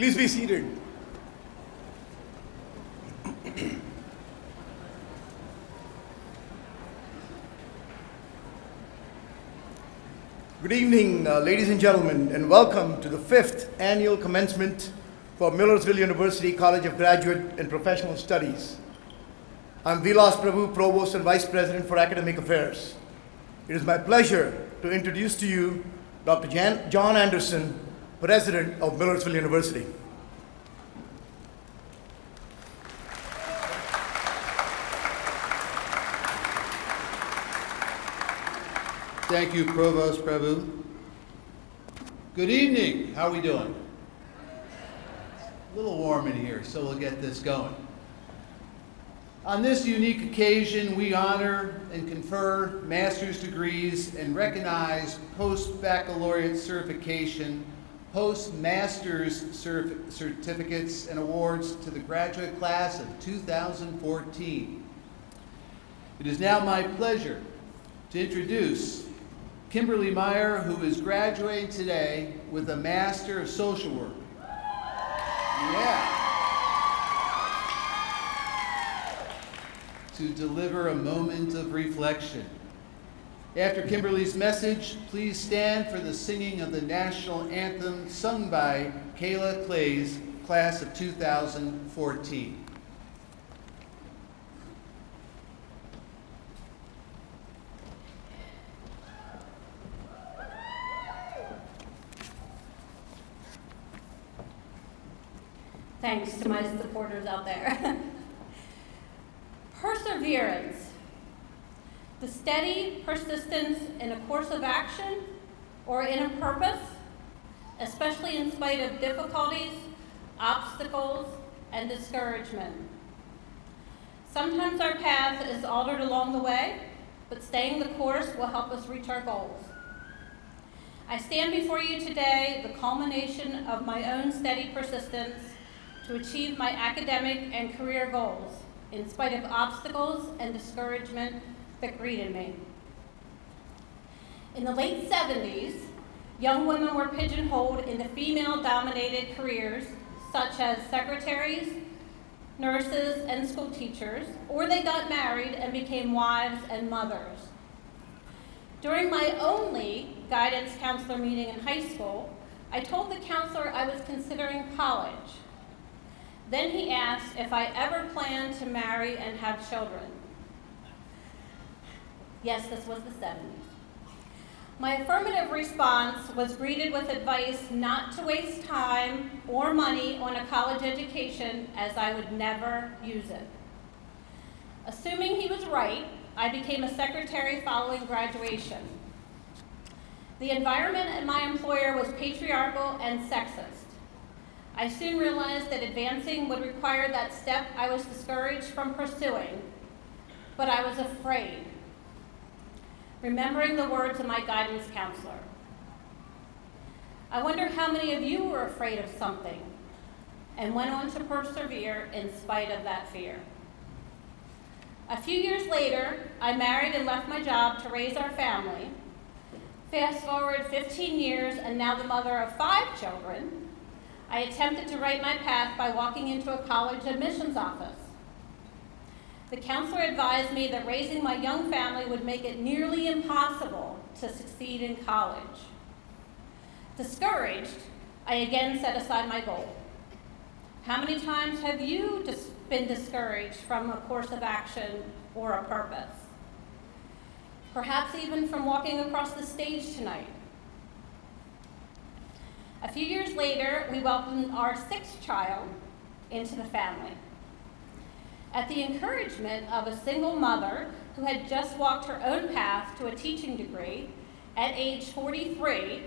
Please be seated. Good evening, ladies and gentlemen, and welcome to the 5th annual commencement for Millersville University College of Graduate and Professional Studies. I'm Vilas Prabhu, Provost and Vice President for Academic Affairs. It is my pleasure to introduce to you Dr. John Anderson, President of Millersville University. Thank you, Provost Prabhu. Good evening. How are we doing? A little warm in here, so we'll get this going. On this unique occasion, we honor and confer master's degrees and recognize post-baccalaureate certification, post-master's certificates and awards to the graduate class of 2014. It is now my pleasure to introduce Kimberly Meyer, who is graduating today with a Master of Social Work. Yeah. To deliver a moment of reflection. After Kimberly's message, please stand for the singing of the national anthem sung by Kayla Clay's class of 2014. Thanks to my supporters out there. Perseverance, the steady persistence in a course of action or in a purpose, especially in spite of difficulties, obstacles, and discouragement. Sometimes our path is altered along the way, but staying the course will help us reach our goals. I stand before you today, the culmination of my own steady persistence to achieve my academic and career goals, in spite of obstacles and discouragement that greeted me. In the late 70s, young women were pigeonholed into female-dominated careers such as secretaries, nurses, and school teachers, or they got married and became wives and mothers. During my only guidance counselor meeting in high school, I told the counselor I was considering college. Then he asked if I ever planned to marry and have children. Yes, this was the 70s. My affirmative response was greeted with advice not to waste time or money on a college education, as I would never use it. Assuming he was right, I became a secretary following graduation. The environment at my employer was patriarchal and sexist. I soon realized that advancing would require that step I was discouraged from pursuing, but I was afraid, remembering the words of my guidance counselor. I wonder how many of you were afraid of something and went on to persevere in spite of that fear. A few years later, I married and left my job to raise our family. Fast forward 15 years and now the mother of 5 children, I attempted to write my path by walking into a college admissions office. The counselor advised me that raising my young family would make it nearly impossible to succeed in college. Discouraged, I again set aside my goal. How many times have you been discouraged from a course of action or a purpose? Perhaps even from walking across the stage tonight. A few years later, we welcomed our 6th child into the family. At the encouragement of a single mother who had just walked her own path to a teaching degree, at age 43,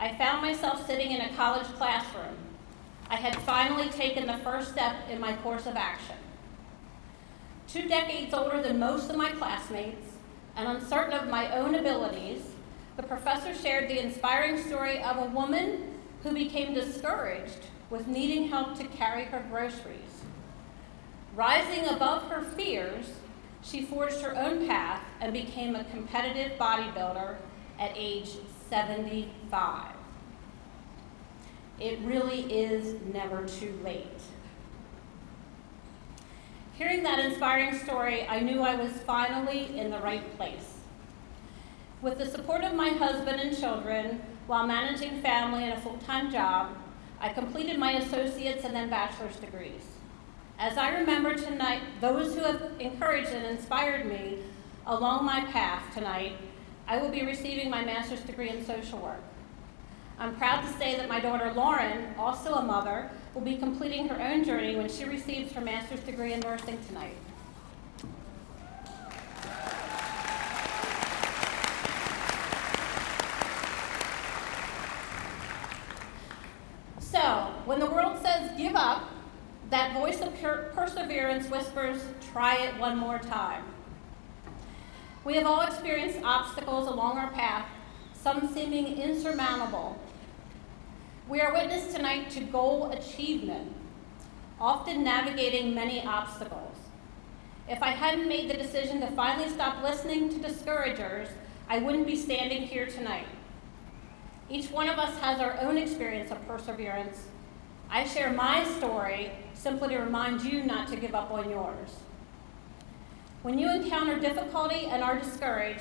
I found myself sitting in a college classroom. I had finally taken the first step in my course of action. 2 decades older than most of my classmates, and uncertain of my own abilities, the professor shared the inspiring story of a woman who became discouraged with needing help to carry her groceries. Rising above her fears, she forged her own path and became a competitive bodybuilder at age 75. It really is never too late. Hearing that inspiring story, I knew I was finally in the right place. With the support of my husband and children, while managing family and a full-time job, I completed my associate's and then bachelor's degrees. As I remember tonight, those who have encouraged and inspired me along my path tonight, I will be receiving my master's degree in social work. I'm proud to say that my daughter Lauren, also a mother, will be completing her own journey when she receives her master's degree in nursing tonight. So, when the world says give up, that voice of perseverance whispers, try it one more time. We have all experienced obstacles along our path, some seeming insurmountable. We are witness tonight to goal achievement, often navigating many obstacles. If I hadn't made the decision to finally stop listening to discouragers, I wouldn't be standing here tonight. Each one of us has our own experience of perseverance. I share my story simply to remind you not to give up on yours. When you encounter difficulty and are discouraged,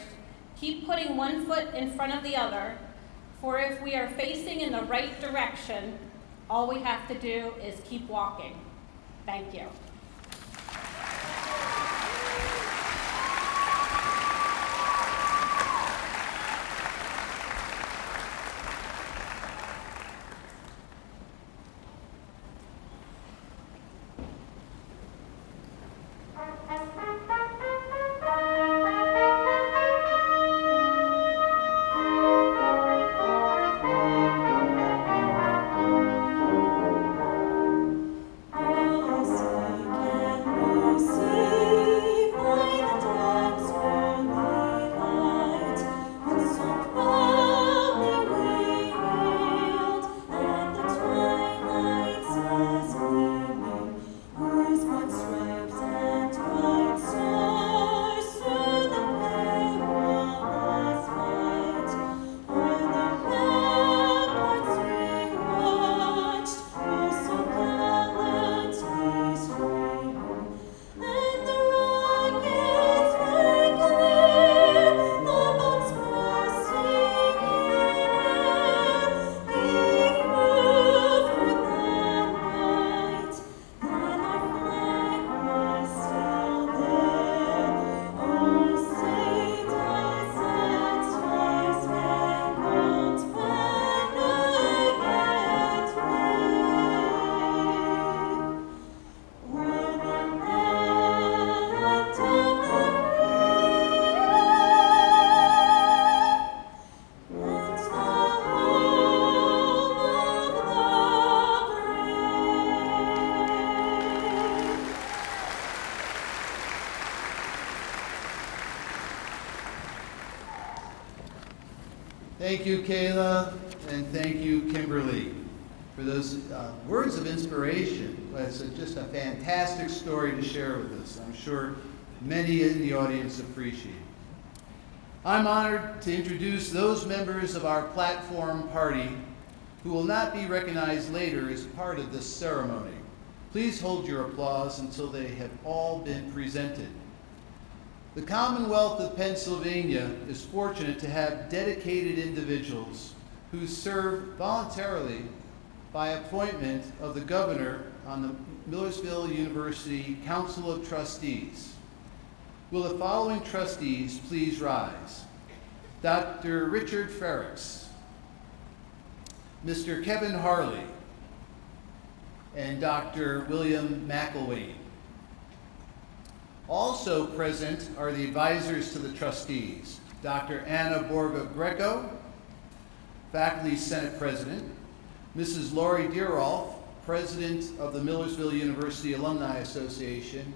keep putting one foot in front of the other, for if we are facing in the right direction, all we have to do is keep walking. Thank you. Thank you, Kayla, and thank you, Kimberly, for those words of inspiration. It's just a fantastic story to share with us. I'm sure many in the audience appreciate it. I'm honored to introduce those members of our platform party who will not be recognized later as part of this ceremony. Please hold your applause until they have all been presented. The Commonwealth of Pennsylvania is fortunate to have dedicated individuals who serve voluntarily by appointment of the governor on the Millersville University Council of Trustees. Will the following trustees please rise? Dr. Richard Ferricks, Mr. Kevin Harley, and Dr. William McElwain. Also present are the advisors to the trustees, Dr. Anna Borga Greco, Faculty Senate President, Mrs. Laurie Deerolf, President of the Millersville University Alumni Association,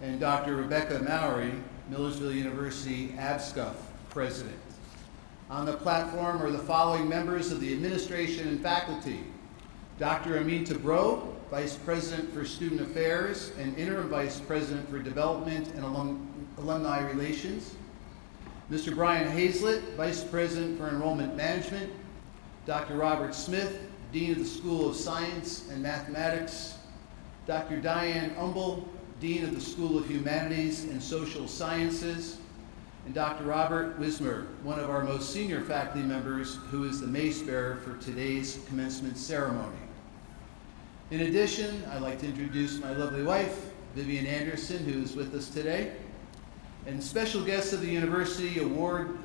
and Dr. Rebecca Mowry, Millersville University ABSCUF President. On the platform are the following members of the administration and faculty: Dr. Aminta Bro, Vice President for Student Affairs and Interim Vice President for Development and Alumni Relations. Mr. Brian Hazlett, Vice President for Enrollment Management. Dr. Robert Smith, Dean of the School of Science and Mathematics, Dr. Diane Umbel, Dean of the School of Humanities and Social Sciences, and Dr. Robert Wismer, one of our most senior faculty members, who is the mace bearer for today's commencement ceremony. In addition, I'd like to introduce my lovely wife, Vivian Anderson, who is with us today, and special guests of the university, award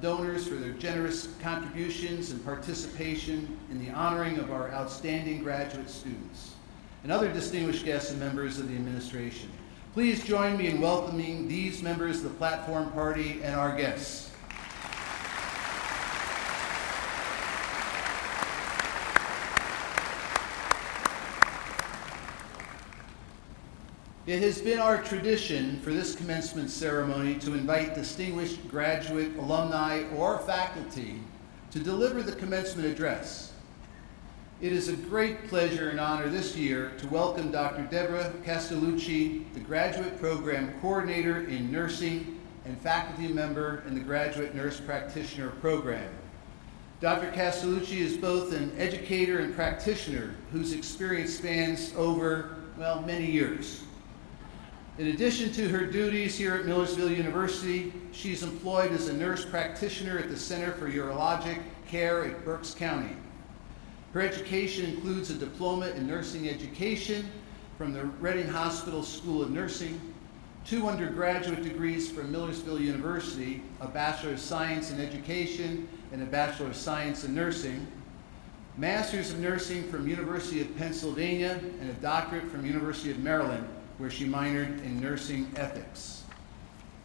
donors for their generous contributions and participation in the honoring of our outstanding graduate students, and other distinguished guests and members of the administration. Please join me in welcoming these members of the platform party and our guests. It has been our tradition for this commencement ceremony to invite distinguished graduate, alumni, or faculty to deliver the commencement address. It is a great pleasure and honor this year to welcome Dr. Deborah Castellucci, the Graduate Program Coordinator in Nursing and faculty member in the Graduate Nurse Practitioner Program. Dr. Castellucci is both an educator and practitioner whose experience spans over, well, many years. In addition to her duties here at Millersville University, she's employed as a nurse practitioner at the Center for Urologic Care at Berks County. Her education includes a diploma in nursing education from the Reading Hospital School of Nursing, 2 undergraduate degrees from Millersville University, a Bachelor of Science in Education and a Bachelor of Science in Nursing, Masters of Nursing from University of Pennsylvania, and a doctorate from University of Maryland, where she minored in nursing ethics.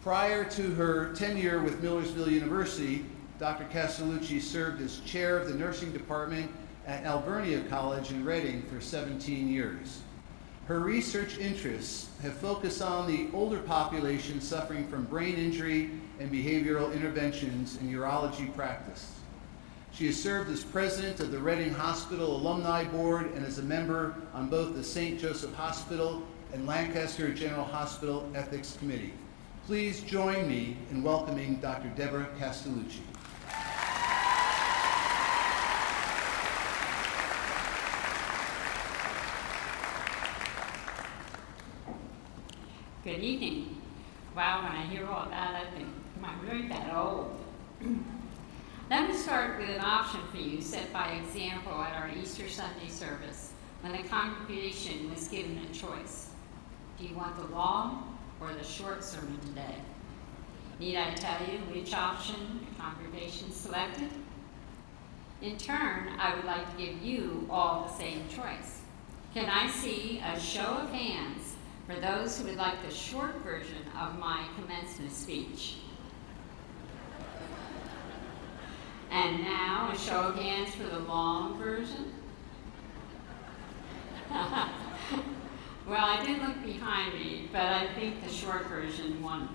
Prior to her tenure with Millersville University, Dr. Castellucci served as chair of the nursing department at Alvernia College in Reading for 17 years. Her research interests have focused on the older population suffering from brain injury and behavioral interventions in urology practice. She has served as president of the Reading Hospital Alumni Board and as a member on both the St. Joseph Hospital and Lancaster General Hospital Ethics Committee. Please join me in welcoming Dr. Deborah Castellucci. Good evening. Wow, when I hear all that, I think, am I really that old? Let me start with an option for you set by example at our Easter Sunday service when the congregation was given a choice. Do you want the long or the short sermon today? Need I tell you which option the congregation selected? In turn, I would like to give you all the same choice. Can I see a show of hands for those who would like the short version of my commencement speech? And now, a show of hands for the long version? Well, I did look behind me, but I think the short version won.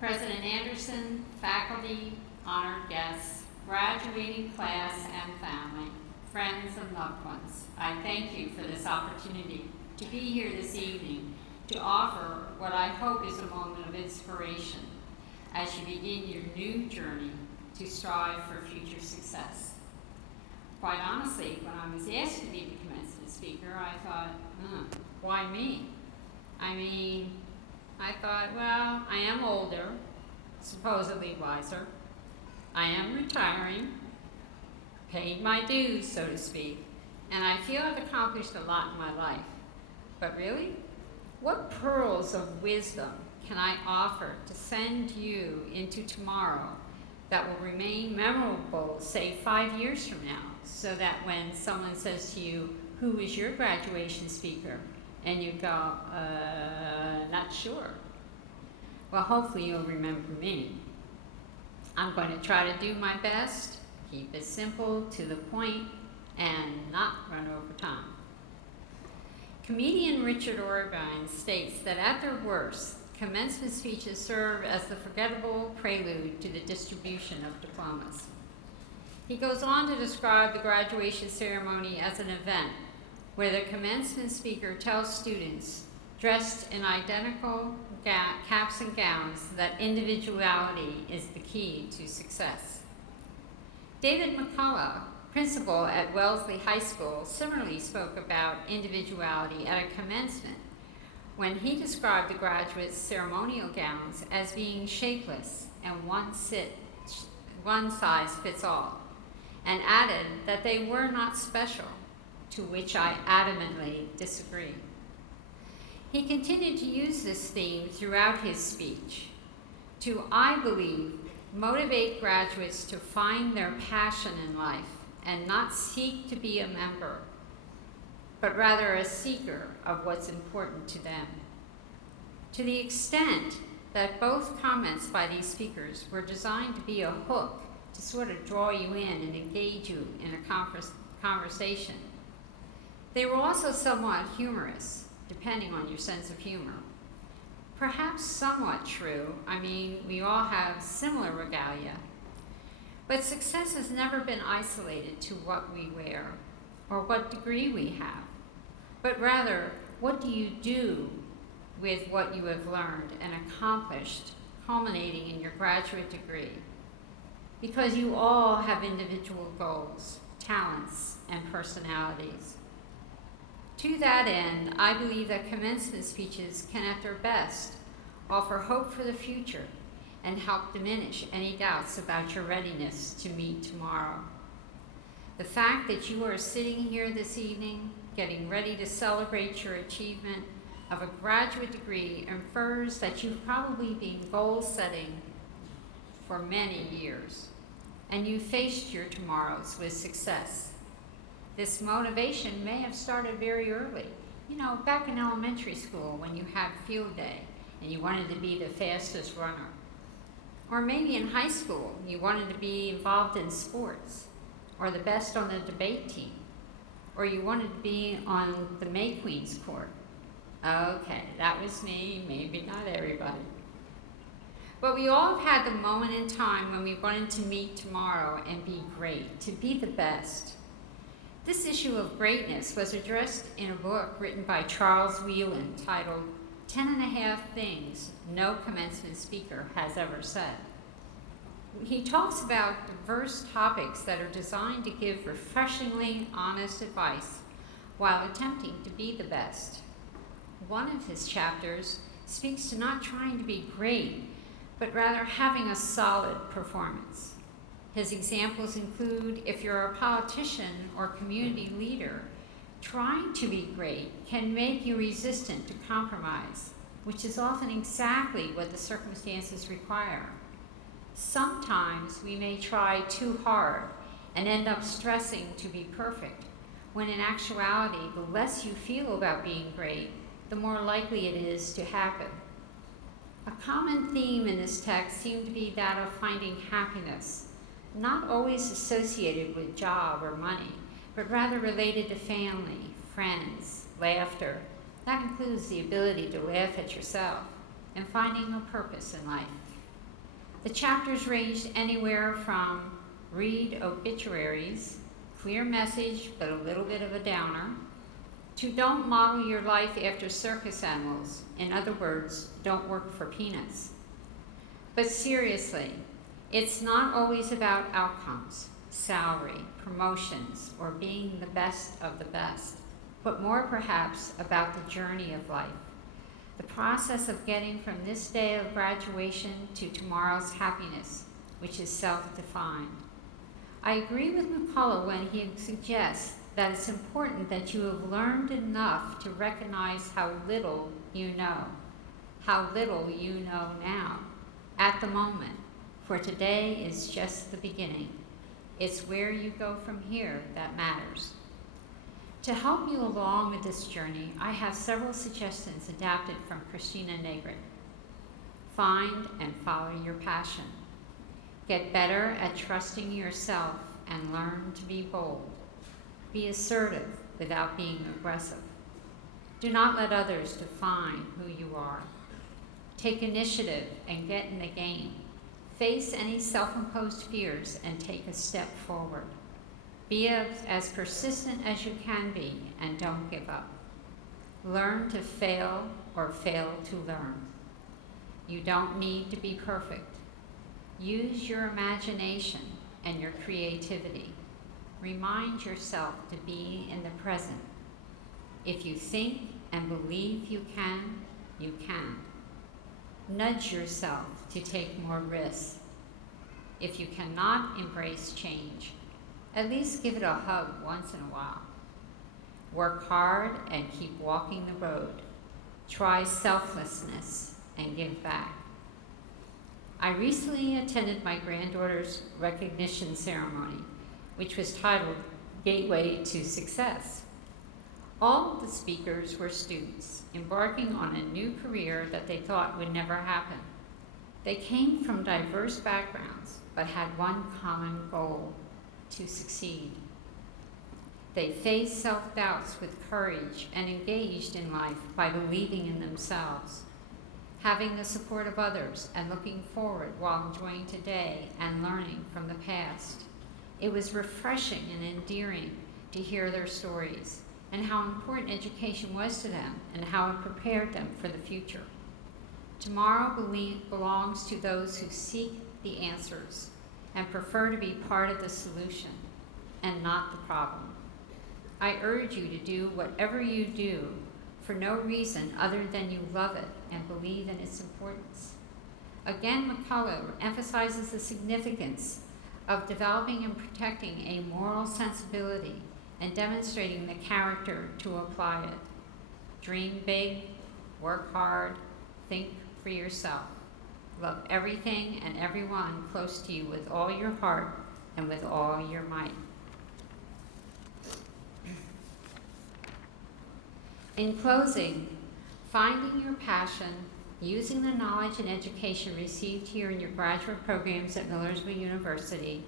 President Anderson, faculty, honored guests, graduating class and family, friends and loved ones, I thank you for this opportunity to be here this evening to offer what I hope is a moment of inspiration as you begin your new journey to strive for future success. Quite honestly, when I was asked to be the commencement speaker, I thought, why me? I thought, well, I am older, supposedly wiser. I am retiring, paid my dues, so to speak, and I feel I've accomplished a lot in my life. But really, what pearls of wisdom can I offer to send you into tomorrow that will remain memorable, say 5 years from now, so that when someone says to you, who is your graduation speaker? And you go, not sure. Well, hopefully you'll remember me. I'm going to try to do my best, keep it simple, to the point, and not run over time. Comedian Richard Orbein states that at their worst, commencement speeches serve as the forgettable prelude to the distribution of diplomas. He goes on to describe the graduation ceremony as an event where the commencement speaker tells students dressed in identical caps and gowns that individuality is the key to success. David McCullough principal at Wellesley High School similarly spoke about individuality at a commencement when he described the graduates' ceremonial gowns as being shapeless and one size fits all, and added that they were not special, to which I adamantly disagree. He continued to use this theme throughout his speech to, I believe, motivate graduates to find their passion in life and not seek to be a member, but rather a seeker of what's important to them. To the extent that both comments by these speakers were designed to be a hook to sort of draw you in and engage you in a conversation, they were also somewhat humorous, depending on your sense of humor. Perhaps somewhat true. I mean, we all have similar regalia. But success has never been isolated to what we wear or what degree we have, but rather, what do you do with what you have learned and accomplished, culminating in your graduate degree? Because you all have individual goals, talents, and personalities. To that end, I believe that commencement speeches can, at their best, offer hope for the future and help diminish any doubts about your readiness to meet tomorrow. The fact that you are sitting here this evening, getting ready to celebrate your achievement of a graduate degree, infers that you've probably been goal-setting for many years, and you faced your tomorrows with success. This motivation may have started very early. You know, back in elementary school when you had field day and you wanted to be the fastest runner. Or maybe in high school, you wanted to be involved in sports or the best on the debate team. Or you wanted to be on the May Queen's court. Okay, that was me, maybe not everybody. But we all have had the moment in time when we wanted to meet tomorrow and be great, to be the best. This issue of greatness was addressed in a book written by Charles Whelan titled 10.5 Things No Commencement Speaker Has Ever Said. He talks about diverse topics that are designed to give refreshingly honest advice while attempting to be the best. One of his chapters speaks to not trying to be great, but rather having a solid performance. His examples include, if you're a politician or community leader, trying to be great can make you resistant to compromise, which is often exactly what the circumstances require. Sometimes we may try too hard and end up stressing to be perfect, when in actuality, the less you feel about being great, the more likely it is to happen. A common theme in this text seemed to be that of finding happiness, not always associated with job or money, but rather related to family, friends, laughter. That includes the ability to laugh at yourself and finding a purpose in life. The chapters ranged anywhere from read obituaries, clear message but a little bit of a downer, to don't model your life after circus animals. In other words, don't work for peanuts. But seriously, it's not always about outcomes, salary, promotions, or being the best of the best, but more perhaps about the journey of life, the process of getting from this day of graduation to tomorrow's happiness, which is self-defined. I agree with McCullough when he suggests that it's important that you have learned enough to recognize how little you know now, at the moment, for today is just the beginning. It's where you go from here that matters. To help you along with this journey, I have several suggestions adapted from Christina Negrin. Find and follow your passion. Get better at trusting yourself and learn to be bold. Be assertive without being aggressive. Do not let others define who you are. Take initiative and get in the game. Face any self-imposed fears and take a step forward. Be as persistent as you can be and don't give up. Learn to fail or fail to learn. You don't need to be perfect. Use your imagination and your creativity. remind yourself to be in the present. If you think and believe you can, you can. Nudge yourself to take more risks. If you cannot embrace change, at least give it a hug once in a while. Work hard and keep walking the road. Try selflessness and give back. I recently attended my granddaughter's recognition ceremony, which was titled Gateway to Success. All of the speakers were students embarking on a new career that they thought would never happen. They came from diverse backgrounds, but had one common goal: to succeed. They faced self-doubts with courage and engaged in life by believing in themselves, having the support of others, and looking forward while enjoying today and learning from the past. It was refreshing and endearing to hear their stories and how important education was to them and how it prepared them for the future. Tomorrow belongs to those who seek the answers and prefer to be part of the solution and not the problem. I urge you to do whatever you do for no reason other than you love it and believe in its importance. Again, McCullough emphasizes the significance of developing and protecting a moral sensibility and demonstrating the character to apply it. Dream big, work hard, think for yourself. Love everything and everyone close to you with all your heart and with all your might. In closing, finding your passion, using the knowledge and education received here in your graduate programs at Millersville University,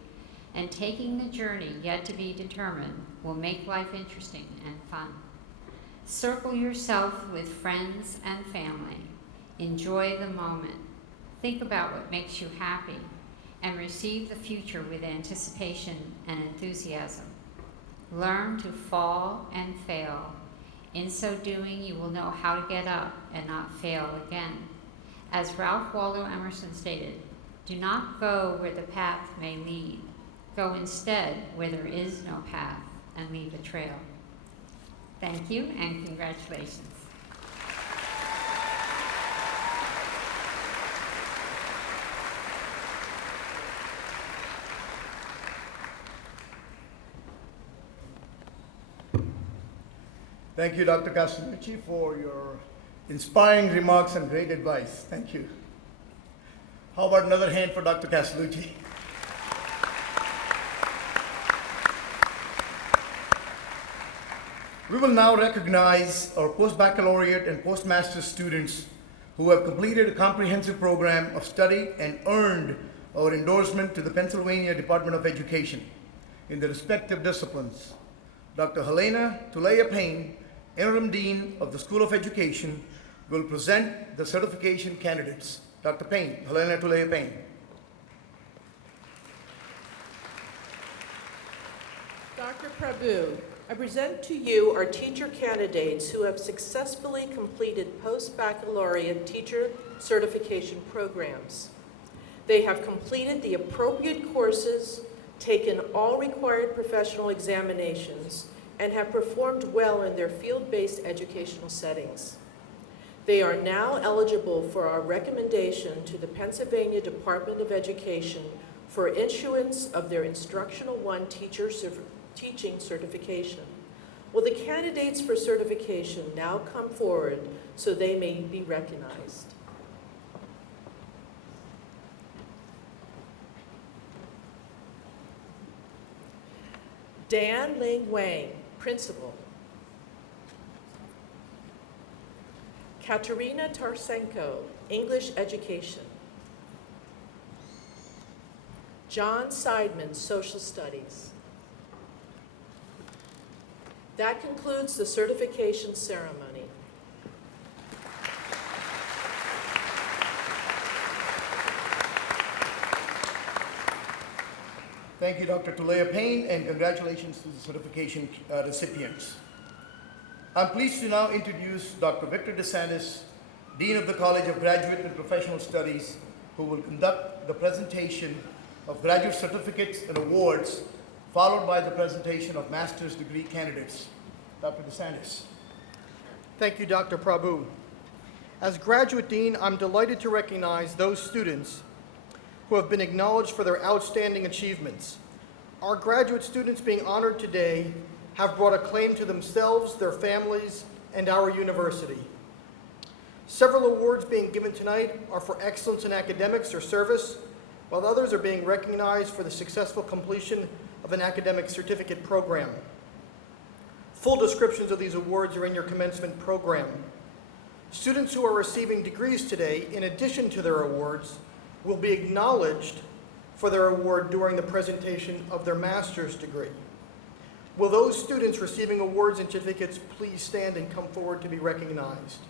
and taking the journey yet to be determined will make life interesting and fun. Circle yourself with friends and family. Enjoy the moment. Think about what makes you happy, and receive the future with anticipation and enthusiasm. Learn to fall and fail. In so doing, you will know how to get up and not fail again. As Ralph Waldo Emerson stated, do not go where the path may lead. Go instead where there is no path and leave a trail. Thank you and congratulations. Thank you, Dr. Castellucci, for your inspiring remarks and great advice. Thank you. How about another hand for Dr. Castellucci? We will now recognize our post-baccalaureate and postmaster's students who have completed a comprehensive program of study and earned our endorsement to the Pennsylvania Department of Education in the respective disciplines. Dr. Helena Tulea Payne, Interim Dean of the School of Education, will present the certification candidates. Dr. Payne, Helena Tulea Payne. Dr. Prabhu, I present to you our teacher candidates who have successfully completed post-baccalaureate teacher certification programs. They have completed the appropriate courses, taken all required professional examinations, and have performed well in their field-based educational settings. They are now eligible for our recommendation to the Pennsylvania Department of Education for issuance of their Instructional 1 teaching certification. Will the candidates for certification now come forward so they may be recognized? Dan Ling Wang, Principal. Katerina Tarsenko, English Education. John Seidman, Social Studies. That concludes the certification ceremony. Thank you, Dr. Tulea Payne, and congratulations to the certification recipients. I'm pleased to now introduce Dr. Victor DeSantis, Dean of the College of Graduate and Professional Studies, who will conduct the presentation of graduate certificates and awards followed by the presentation of master's degree candidates. Dr. DeSantis. Thank you, Dr. Prabhu. As Graduate Dean, I'm delighted to recognize those students who have been acknowledged for their outstanding achievements. Our graduate students being honored today have brought acclaim to themselves, their families, and our university. Several awards being given tonight are for excellence in academics or service, while others are being recognized for the successful completion of an academic certificate program. Full descriptions of these awards are in your commencement program. Students who are receiving degrees today, in addition to their awards, will be acknowledged for their award during the presentation of their master's degree. Will those students receiving awards and certificates please stand and come forward to be recognized?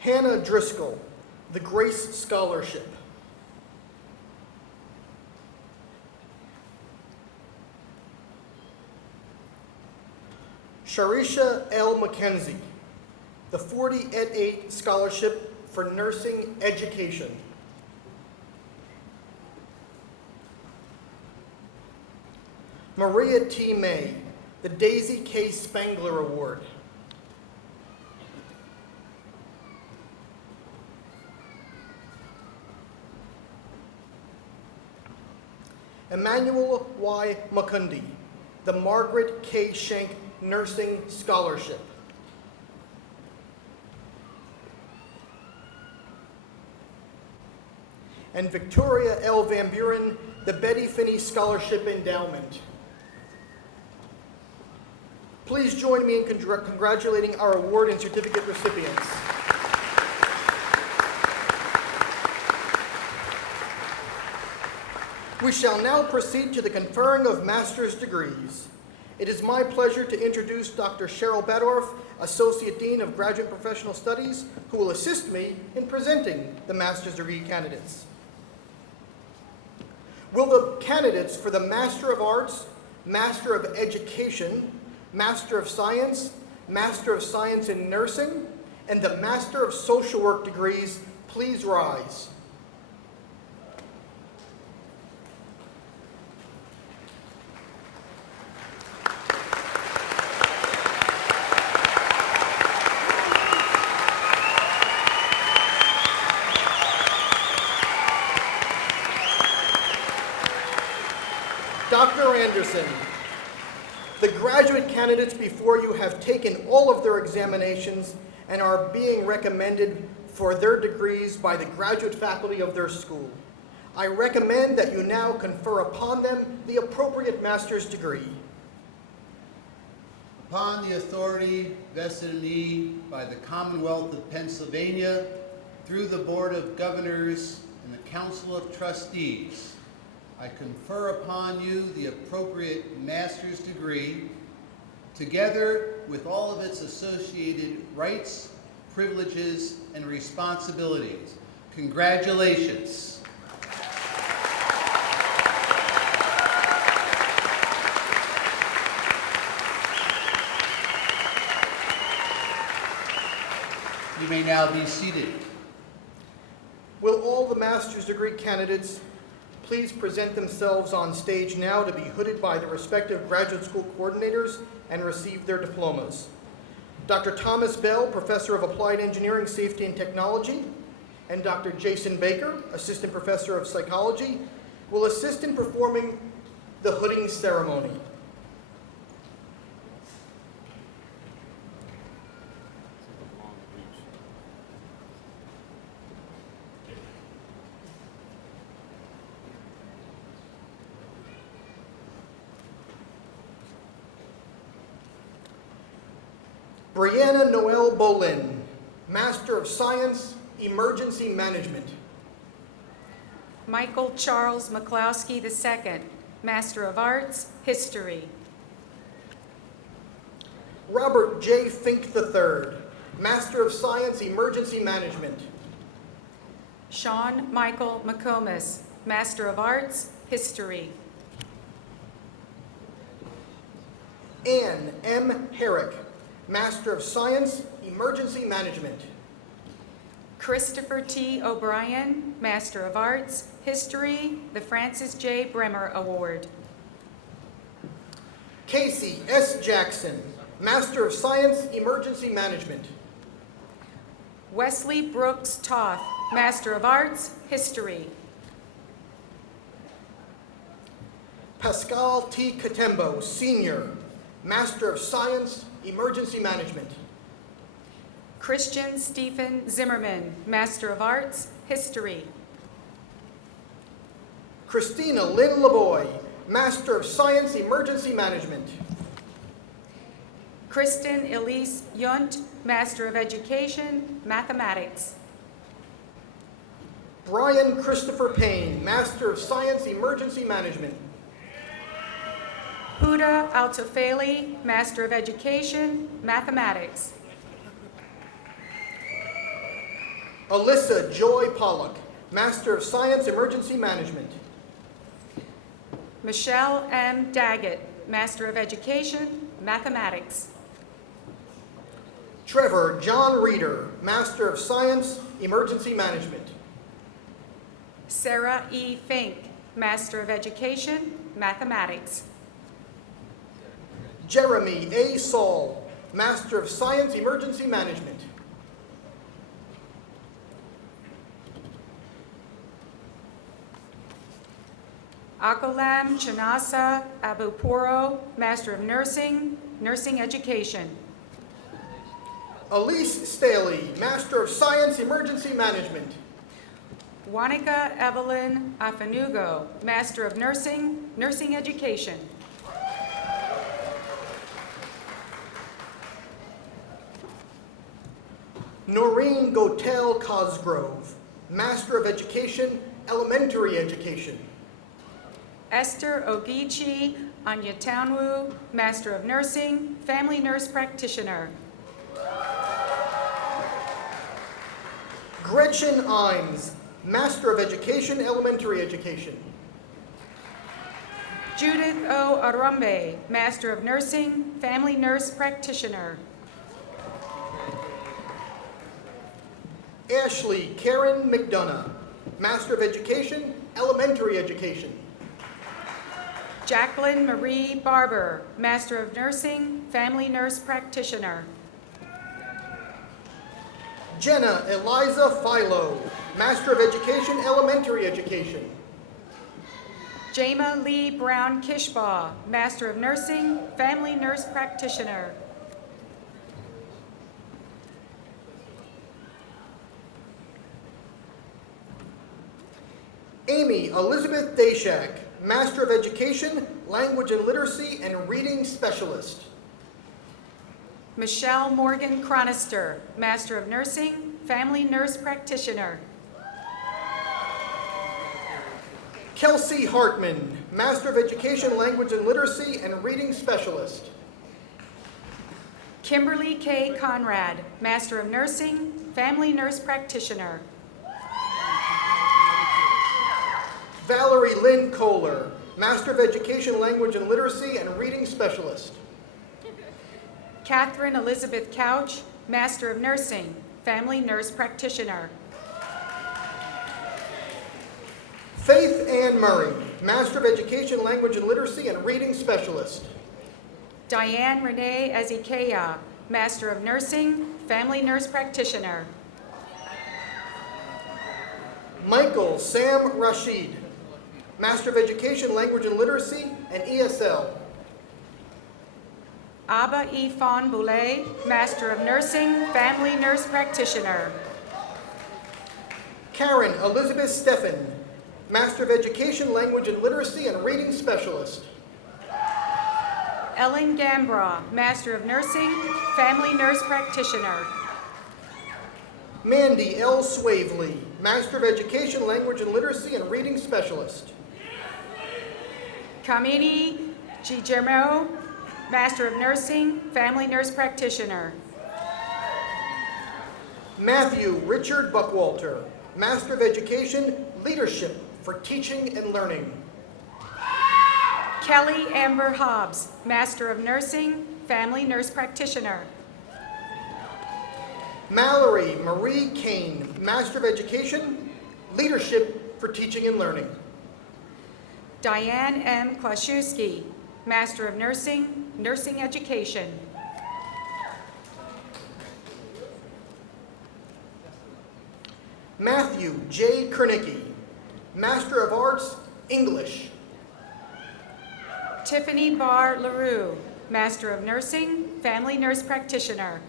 Hannah Driscoll, the Grace Scholarship. Sharisha L. McKenzie, the 40 at 8 Scholarship for Nursing Education. Maria T. May, the Daisy K. Spangler Award. Emmanuel Y. Makundi, the Margaret K. Schenk Nursing Scholarship. And Victoria L. Van Buren, the Betty Finney Scholarship Endowment. Please join me in congratulating our award and certificate recipients. We shall now proceed to the conferring of master's degrees. It is my pleasure to introduce Dr. Cheryl Badorf, Associate Dean of Graduate Professional Studies, who will assist me in presenting the master's degree candidates. Will the candidates for the Master of Arts, Master of Education, Master of Science in Nursing, and the Master of Social Work degrees please rise? Dr. Anderson, the graduate candidates before you have taken all of their examinations and are being recommended for their degrees by the graduate faculty of their school. I recommend that you now confer upon them the appropriate master's degree. Upon the authority vested in me by the Commonwealth of Pennsylvania, through the Board of Governors and the Council of Trustees, I confer upon you the appropriate master's degree, together with all of its associated rights, privileges, and responsibilities. Congratulations. You may now be seated. Will all the master's degree candidates please present themselves on stage now to be hooded by the respective graduate school coordinators and receive their diplomas. Dr. Thomas Bell, Professor of Applied Engineering, Safety, and Technology, and Dr. Jason Baker, Assistant Professor of Psychology, will assist in performing the hooding ceremony. Brianna Noel Bolin, Master of Science, Emergency Management. Michael Charles McCloskey II, Master of Arts, History. Robert J. Fink III, Master of Science, Emergency Management. Sean Michael McComas, Master of Arts, History. Ann M. Herrick, Master of Science, Emergency Management. Christopher T. O'Brien, Master of Arts, History, the Francis J. Bremer Award. Casey S. Jackson, Master of Science, Emergency Management. Wesley Brooks Toth, Master of Arts, History. Pascal T. Katembo, Senior, Master of Science, Emergency Management. Christian Stephen Zimmerman, Master of Arts, History. Christina Lynn Lavoy, Master of Science, Emergency Management. Kristen Elise Yunt, Master of Education, Mathematics. Brian Christopher Payne, Master of Science, Emergency Management. Huda Altafeli, Master of Education, Mathematics. Alyssa Joy Pollock, Master of Science, Emergency Management. Michelle M. Daggett, Master of Education, Mathematics. Trevor John Reeder, Master of Science, Emergency Management. Sarah E. Fink, Master of Education, Mathematics. Jeremy A. Saul, Master of Science, Emergency Management. Akolam Chanasa Abuporo, Master of Nursing, Nursing Education. Elise Staley, Master of Science, Emergency Management. Wanika Evelyn Afanugo, Master of Nursing, Nursing Education. Noreen Gotel Cosgrove, Master of Education, Elementary Education. Esther Ogichi Anyatanwu, Master of Nursing, Family Nurse Practitioner. Gretchen Imes, Master of Education, Elementary Education. Judith O. Arumbe, Master of Nursing, Family Nurse Practitioner. Ashley Karen McDonough, Master of Education, Elementary Education. Jacqueline Marie Barber, Master of Nursing, Family Nurse Practitioner. Jenna Eliza Philo, Master of Education, Elementary Education. Jama Lee Brown Kishbaugh, Master of Nursing, Family Nurse Practitioner. Amy Elizabeth Dashak, Master of Education, Language and Literacy and Reading Specialist. Michelle Morgan Chronister, Master of Nursing, Family Nurse Practitioner. Kelsey Hartman, Master of Education, Language and Literacy and Reading Specialist. Kimberly K. Conrad, Master of Nursing, Family Nurse Practitioner. Valerie Lynn Kohler, Master of Education, Language and Literacy and Reading Specialist. Catherine Elizabeth Couch, Master of Nursing, Family Nurse Practitioner. Faith Ann Murray, Master of Education, Language and Literacy and Reading Specialist. Diane Renee Ezekaya, Master of Nursing, Family Nurse Practitioner. Michael Sam Rashid, Master of Education, Language and Literacy and ESL. Abba Ifan Boulay, Master of Nursing, Family Nurse Practitioner. Karen Elizabeth Steffen, Master of Education, Language and Literacy and Reading Specialist. Ellen Gambra, Master of Nursing, Family Nurse Practitioner. Mandy L. Swavely, Master of Education, Language and Literacy and Reading Specialist. Kamini Gigermo, Master of Nursing, Family Nurse Practitioner. Matthew Richard Buckwalter, Master of Education, Leadership for Teaching and Learning. Kelly Amber Hobbs, Master of Nursing, Family Nurse Practitioner. Mallory Marie Kane, Master of Education, Leadership for Teaching and Learning. Diane M. Kwaszewski, Master of Nursing, Nursing Education. Matthew J. Kernicki, Master of Arts, English. Tiffany Barr LaRue, Master of Nursing, Family Nurse Practitioner.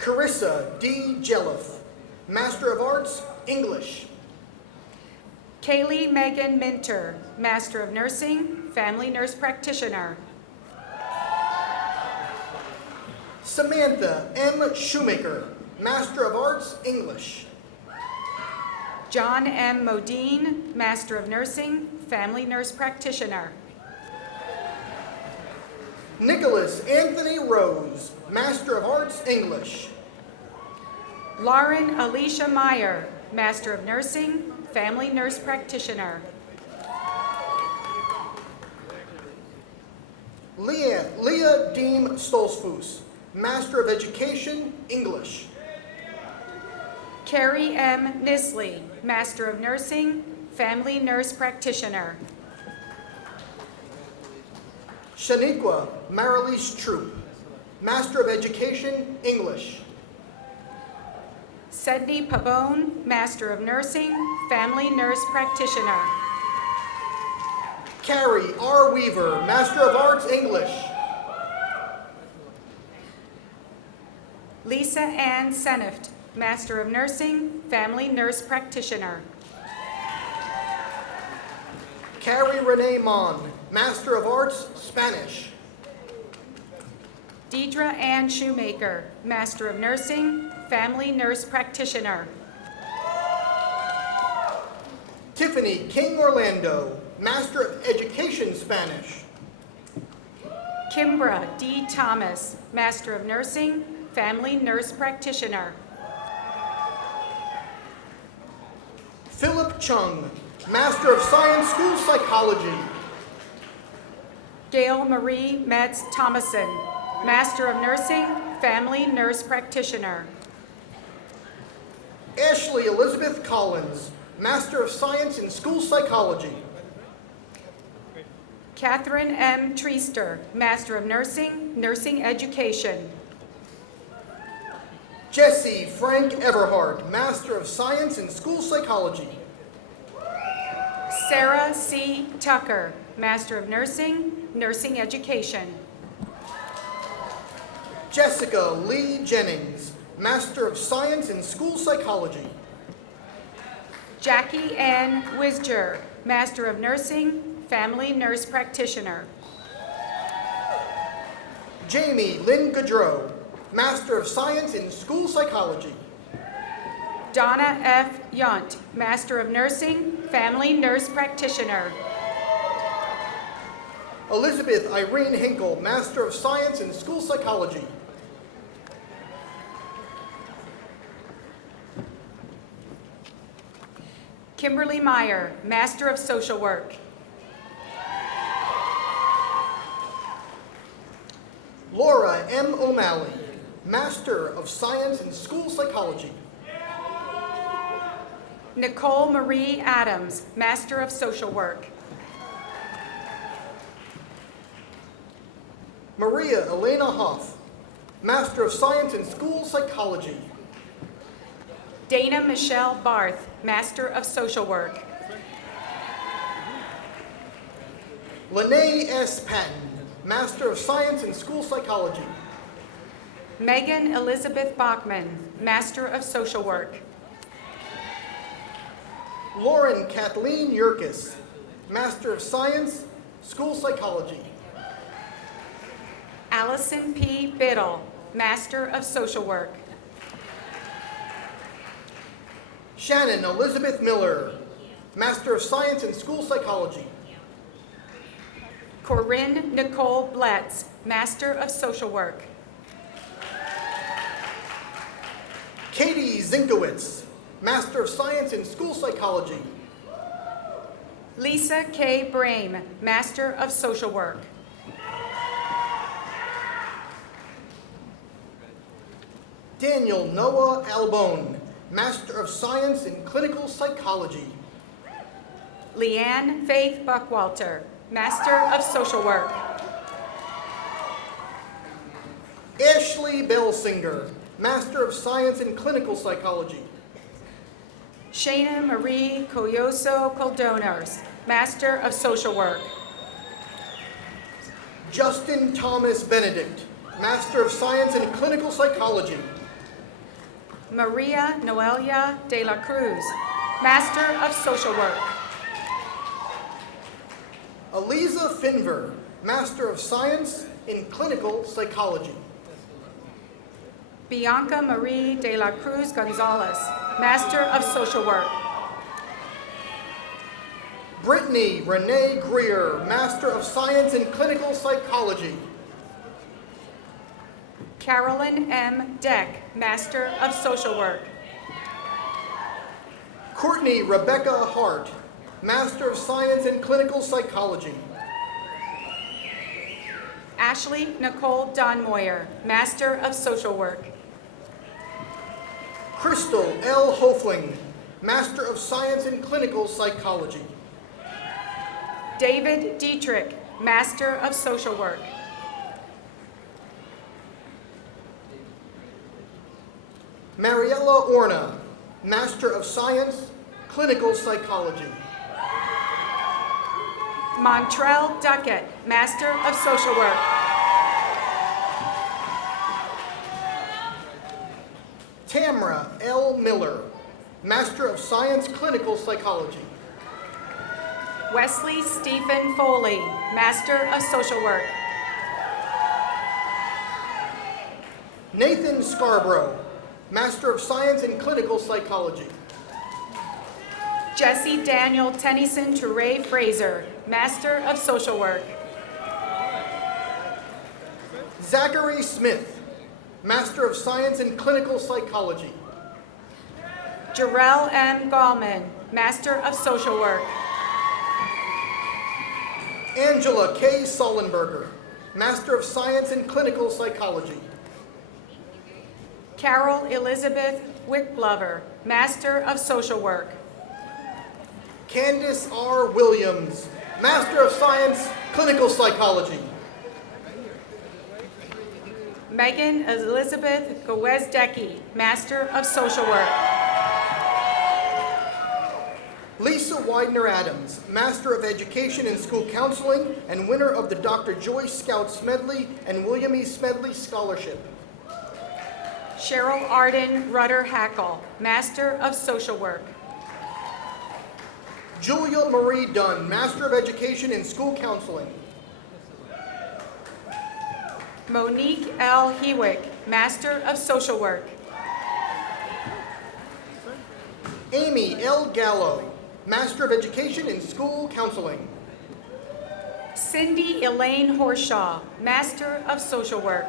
Carissa D. Jelliff, Master of Arts, English. Kaylee Megan Minter, Master of Nursing, Family Nurse Practitioner. Samantha M. Shoemaker, Master of Arts, English. John M. Modine, Master of Nursing, Family Nurse Practitioner. Nicholas Anthony Rose, Master of Arts, English. Lauren Alicia Meyer, Master of Nursing, Family Nurse Practitioner. Leah Deem Stolzfus, Master of Education, English. Carrie M. Nisley, Master of Nursing, Family Nurse Practitioner. Shaniqua Marilise Troop, Master of Education, English. Sedney Pabon, Master of Nursing, Family Nurse Practitioner. Carrie R. Weaver, Master of Arts, English. Lisa Ann Seneft, Master of Nursing, Family Nurse Practitioner. Carrie Renee Mon, Master of Arts, Spanish. Deidre Ann Shoemaker, Master of Nursing, Family Nurse Practitioner. Tiffany King Orlando, Master of Education, Spanish. Kimbra D. Thomas, Master of Nursing, Family Nurse Practitioner. Philip Chung, Master of Science, School Psychology. Gail Marie Metz Thomason, Master of Nursing, Family Nurse Practitioner. Ashley Elizabeth Collins, Master of Science in School Psychology. Catherine M. Treaster, Master of Nursing, Nursing Education. Jesse Frank Everhart, Master of Science in School Psychology. Sarah C. Tucker, Master of Nursing, Nursing Education. Jessica Lee Jennings, Master of Science in School Psychology. Jackie Ann Wisger, Master of Nursing, Family Nurse Practitioner. Jamie Lynn Gaudreau, Master of Science in School Psychology. Donna F. Yunt, Master of Nursing, Family Nurse Practitioner. Elizabeth Irene Hinkle, Master of Science in School Psychology. Kimberly Meyer, Master of Social Work. Laura M. O'Malley, Master of Science in School Psychology. Nicole Marie Adams, Master of Social Work. Maria Elena Hoff, Master of Science in School Psychology. Dana Michelle Barth, Master of Social Work. Lene S. Patton, Master of Science in School Psychology. Megan Elizabeth Bachman, Master of Social Work. Lauren Kathleen Yerkes, Master of Science, School Psychology. Allison P. Biddle, Master of Social Work. Shannon Elizabeth Miller, Master of Science in School Psychology. Corinne Nicole Bletz, Master of Social Work. Katie Zinkowitz, Master of Science in School Psychology. Lisa K. Brame, Master of Social Work. Daniel Noah Albone, Master of Science in Clinical Psychology. Leanne Faith Buckwalter, Master of Social Work. Ashley Belsinger, Master of Science in Clinical Psychology. Shayna Marie Coyoso Coldonos, Master of Social Work. Justin Thomas Benedict, Master of Science in Clinical Psychology. Maria Noelia de la Cruz, Master of Social Work. Eliza Finver, Master of Science in Clinical Psychology. Bianca Marie de la Cruz Gonzalez, Master of Social Work. Brittany Renee Greer, Master of Science in Clinical Psychology. Carolyn M. Deck, Master of Social Work. Courtney Rebecca Hart, Master of Science in Clinical Psychology. Ashley Nicole Donmoyer, Master of Social Work. Crystal L. Hofling, Master of Science in Clinical Psychology. David Dietrich, Master of Social Work. Mariella Orna, Master of Science, Clinical Psychology. Montrell Duckett, Master of Social Work. Tamra L. Miller, Master of Science, Clinical Psychology. Wesley Stephen Foley, Master of Social Work. Nathan Scarborough, Master of Science in Clinical Psychology. Jesse Daniel Tennyson Touré Fraser, Master of Social Work. Zachary Smith, Master of Science in Clinical Psychology. Jarrell M. Gallman, Master of Social Work. Angela K. Sullenberger, Master of Science in Clinical Psychology. Carol Elizabeth Wickblover, Master of Social Work. Candace R. Williams, Master of Science, Clinical Psychology. Megan Elizabeth Gowes-Decky, Master of Social Work. Lisa Widener Adams, Master of Education in School Counseling and winner of the Dr. Joyce Scout Smedley and William E. Smedley Scholarship. Cheryl Arden Rudder Hackle, Master of Social Work. Julia Marie Dunn, Master of Education in School Counseling. Monique L. Hewick, Master of Social Work. Amy L. Gallo, Master of Education in School Counseling. Cindy Elaine Horshaw, Master of Social Work.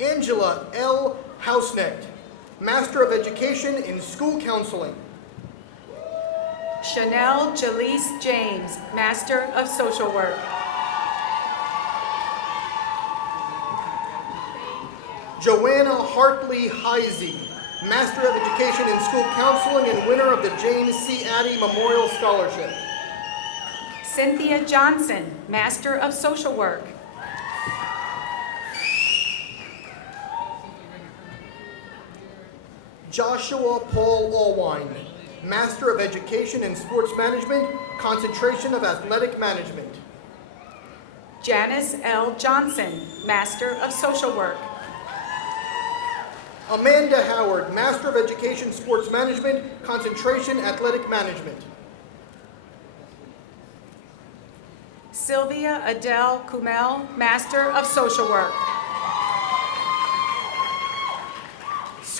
Angela L. Hausnecht, Master of Education in School Counseling. Chanel Jaleese James, Master of Social Work. Joanna Hartley Heisey, Master of Education in School Counseling and winner of the James C. Addy Memorial Scholarship. Cynthia Johnson, Master of Social Work. Joshua Paul Allwine, Master of Education in Sports Management, concentration of Athletic Management. Janice L. Johnson, Master of Social Work. Amanda Howard, Master of Education Sports Management, concentration Athletic Management. Sylvia Adele Kumel, Master of Social Work.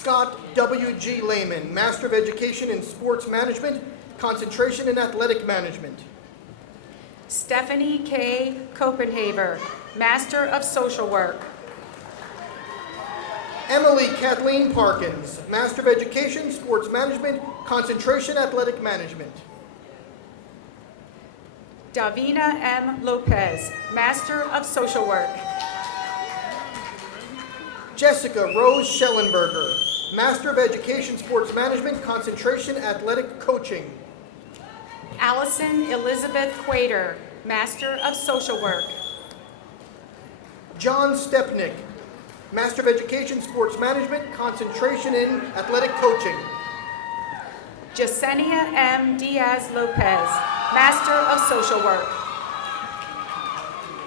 Scott W.G. Lehman, Master of Education in Sports Management, concentration in Athletic Management. Stephanie K. Copenhaver, Master of Social Work. Emily Kathleen Parkins, Master of Education, Sports Management, Concentration Athletic Management. Davina M. Lopez, Master of Social Work. Jessica Rose Schellenberger, Master of Education, Sports Management, Concentration Athletic Coaching. Allison Elizabeth Quater, Master of Social Work. John Stepnick, Master of Education, Sports Management, Concentration in Athletic Coaching. Jasenia M. Diaz Lopez, Master of Social Work.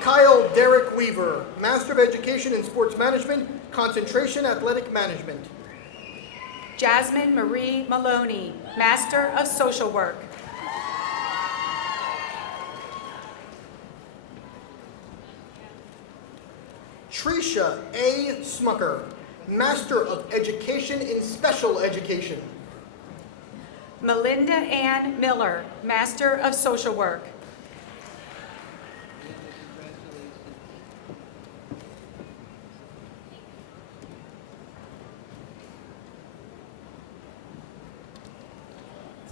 Kyle Derek Weaver, Master of Education in Sports Management, Concentration Athletic Management. Jasmine Marie Maloney, Master of Social Work. Tricia A. Smucker, Master of Education in Special Education. Melinda Ann Miller, Master of Social Work.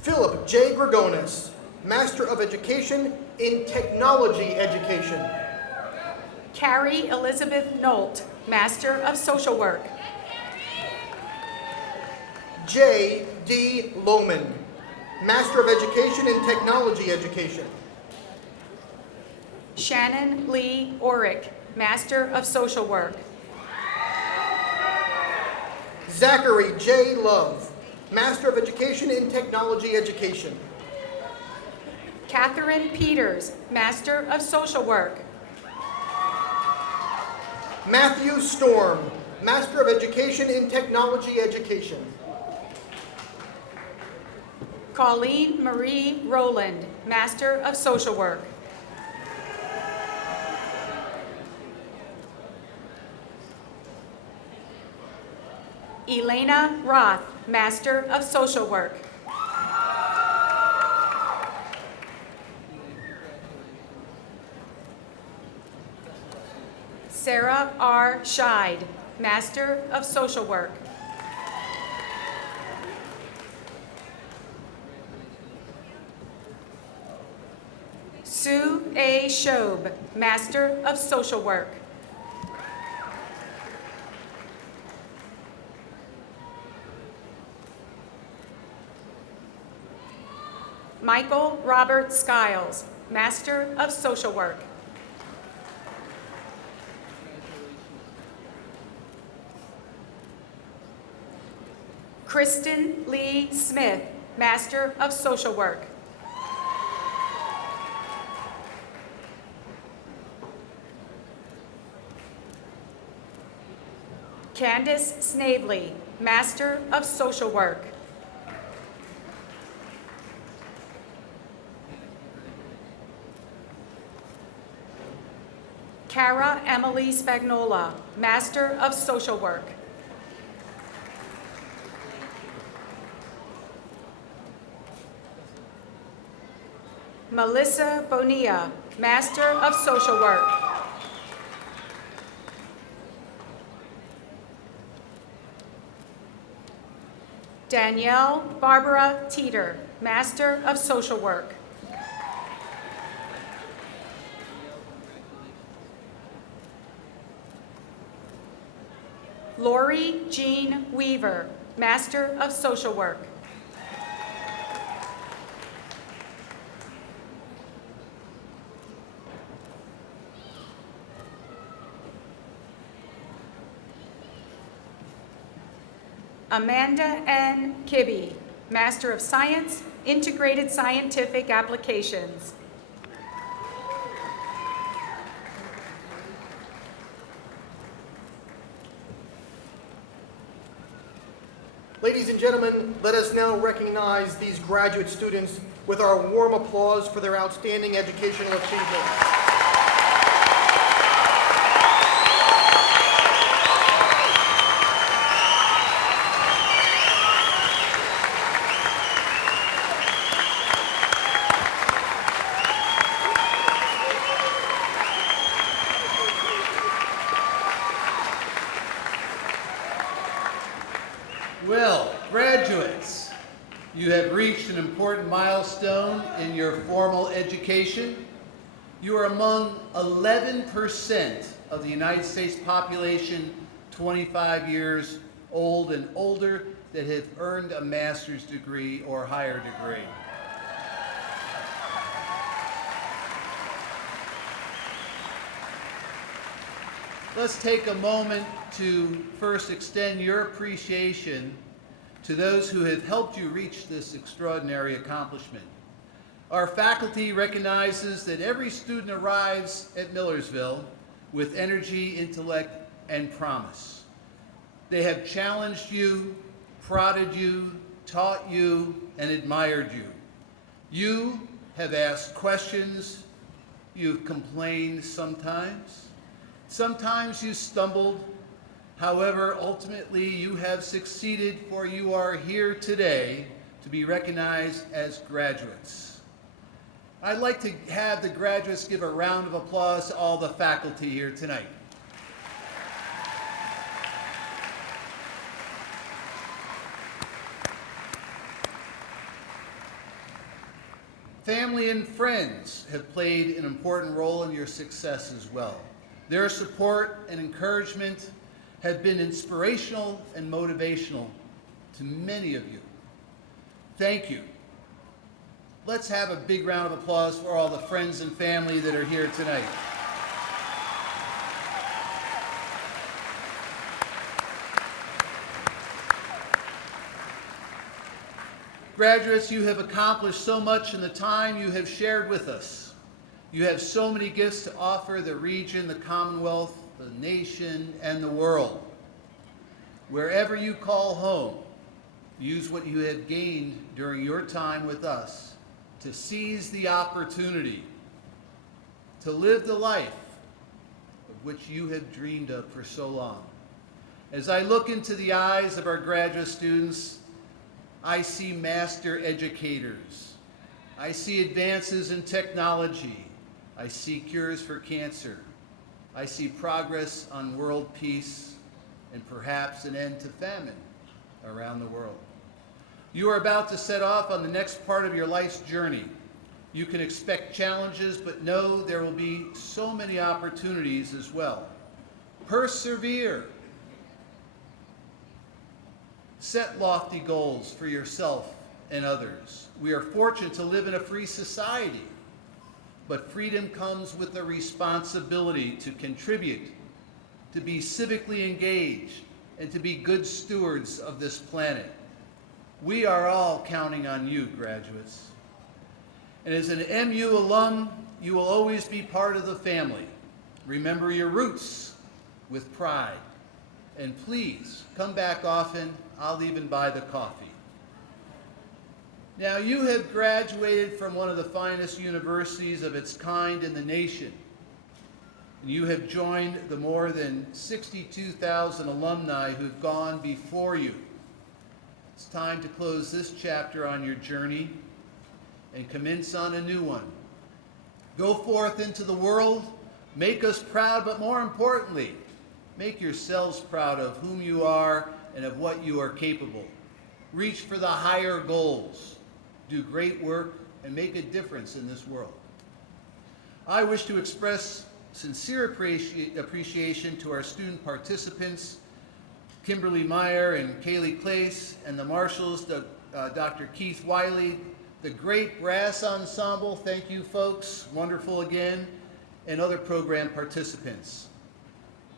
Philip J. Gregonis, Master of Education in Technology Education. Carrie Elizabeth Nolt, Master of Social Work. J. D. Lohman, Master of Education in Technology Education. Shannon Lee Orick, Master of Social Work. Zachary J. Love, Master of Education in Technology Education. Catherine Peters, Master of Social Work. Matthew Storm, Master of Education in Technology Education. Colleen Marie Rowland, Master of Social Work. Elena Roth, Master of Social Work. Sarah R. Scheid, Master of Social Work. Sue A. Shobe, Master of Social Work. Michael Robert Skiles, Master of Social Work. Kristen Lee Smith, Master of Social Work. Candace Snavely, Master of Social Work. Cara Emily Spagnola, Master of Social Work. Melissa Bonilla, Master of Social Work. Danielle Barbara Teeter, Master of Social Work. Lori Jean Weaver, Master of Social Work. Amanda N. Kibbe, Master of Science, Integrated Scientific Applications. Ladies and gentlemen, let us now recognize these graduate students with our warm applause for their outstanding educational achievements. You have reached an important milestone in your formal education. You are among 11% of the United States population 25 years old and older that have earned a master's degree or higher degree. Let's take a moment to first extend your appreciation to those who have helped you reach this extraordinary accomplishment. Our faculty recognizes that every student arrives at Millersville with energy, intellect, and promise. They have challenged you, prodded you, taught you, and admired you. You have asked questions, you've complained sometimes. Sometimes you stumbled. However, ultimately you have succeeded, for you are here today to be recognized as graduates. I'd like to have the graduates give a round of applause to all the faculty here tonight. Family and friends have played an important role in your success as well. Their support and encouragement have been inspirational and motivational to many of you. Thank you. Let's have a big round of applause for all the friends and family that are here tonight. Graduates, you have accomplished so much in the time you have shared with us. You have so many gifts to offer the region, the Commonwealth, the nation, and the world. Wherever you call home, use what you have gained during your time with us to seize the opportunity to live the life of which you have dreamed of for so long. As I look into the eyes of our graduate students, I see master educators. I see advances in technology. I see cures for cancer. I see progress on world peace and perhaps an end to famine around the world. You are about to set off on the next part of your life's journey. You can expect challenges, but know there will be so many opportunities as well. Persevere. Set lofty goals for yourself and others. We are fortunate to live in a free society, but freedom comes with a responsibility to contribute, to be civically engaged, and to be good stewards of this planet. We are all counting on you, graduates. And as an MU alum, you will always be part of the family. Remember your roots with pride. And please, come back often. I'll even buy the coffee. Now, you have graduated from one of the finest universities of its kind in the nation. And you have joined the more than 62,000 alumni who've gone before you. It's time to close this chapter on your journey and commence on a new one. Go forth into the world, make us proud, but more importantly, make yourselves proud of whom you are and of what you are capable. Reach for the higher goals. Do great work and make a difference in this world. I wish to express sincere appreciation to our student participants, Kimberly Meyer and Kaylee Clace, and the marshals, Dr. Keith Wiley, the great brass ensemble, thank you folks, wonderful again, and other program participants.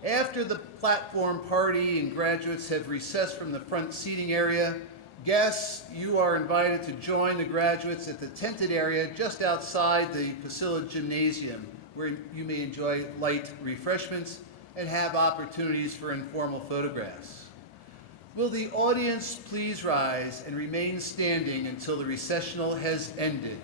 After the platform party and graduates have recessed from the front seating area, guests, you are invited to join the graduates at the tented area just outside the Facility Gymnasium, where you may enjoy light refreshments and have opportunities for informal photographs. Will the audience please rise and remain standing until the recessional has ended?